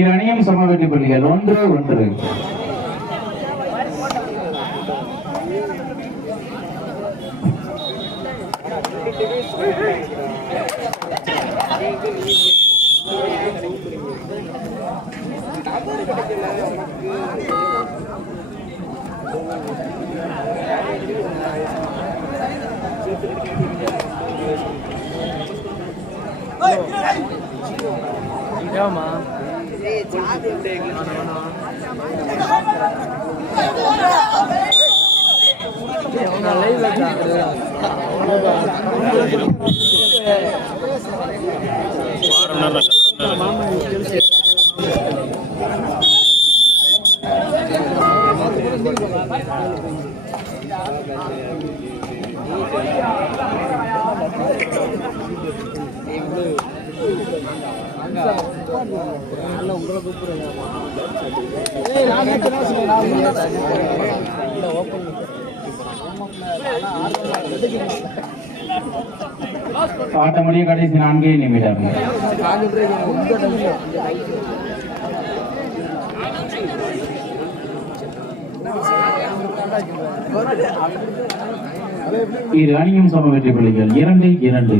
இரணியம் சமவெட்டி புள்ளிகள் 1-1. ஆட்டமுடிய கடைசி 4 நிமிடம். இரு அணியும் சம வெற்றி புள்ளிகள் 2-2.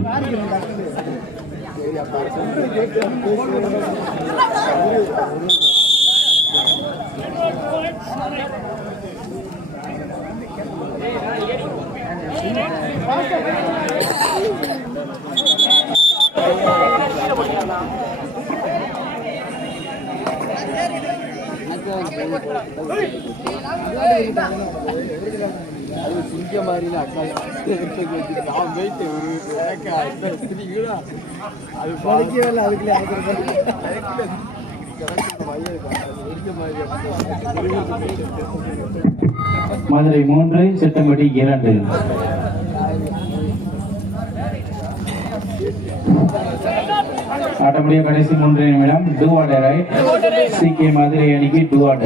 மதுரை 3, சித்தம்பட்டி 2. ஆட்டமுடிய கடைசி 3 நிமிடம். Do or raid. CK Madurai அணிக்கு டூ ஆர்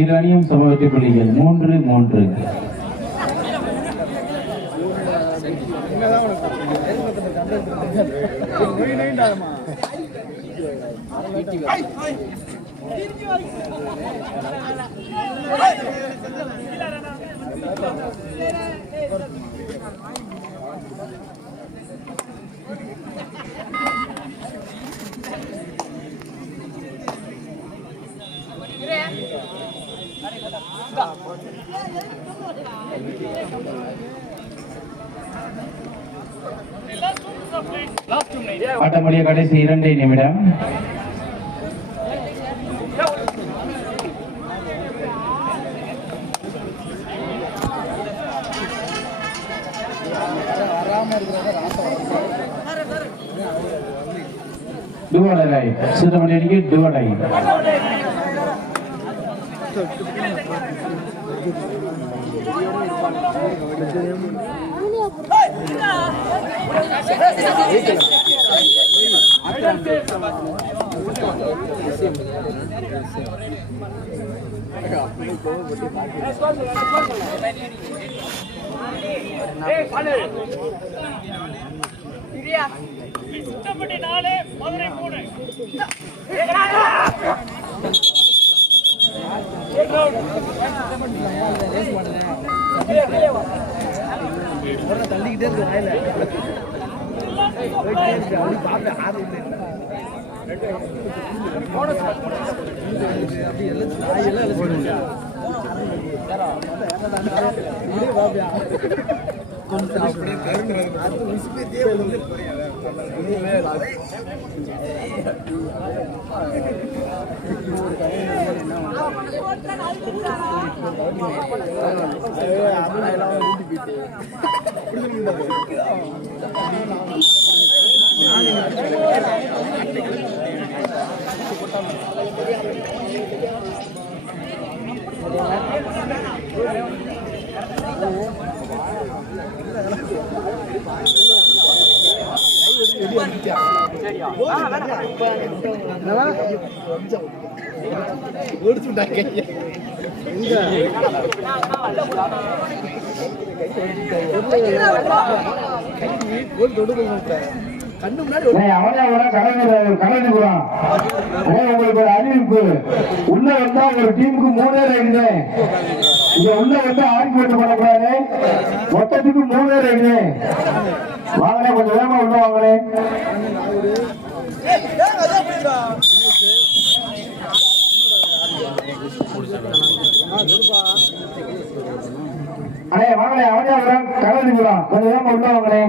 இரு அணியும் சம வெற்றி புள்ளிகள் 3-3. ஆட்டமுடைய கடைசி 2 நிமிடம். Do or die. சிறுமணி அணிக்கு do or die. தள்ளிக்கிட்டே இருக்கு வாயில உங்களுக்கு ஒரு அறிவிப்பு. உள்ள வந்தா ஒரு டீமுக்கு 3 ரைடு. இங்க உள்ள வந்து ஆர்கியூமெண்ட் பண்ணக்கூடாது. மொத்தத்துக்கு 3 ரைடு. வாங்கலே, கொஞ்சம் வேகமா உள்ள வாங்கலே. அண்ணே வாங்கலே, அவனே கலந்துக்கலாம். கொஞ்சம் வேகமா உள்ள வாங்கலே.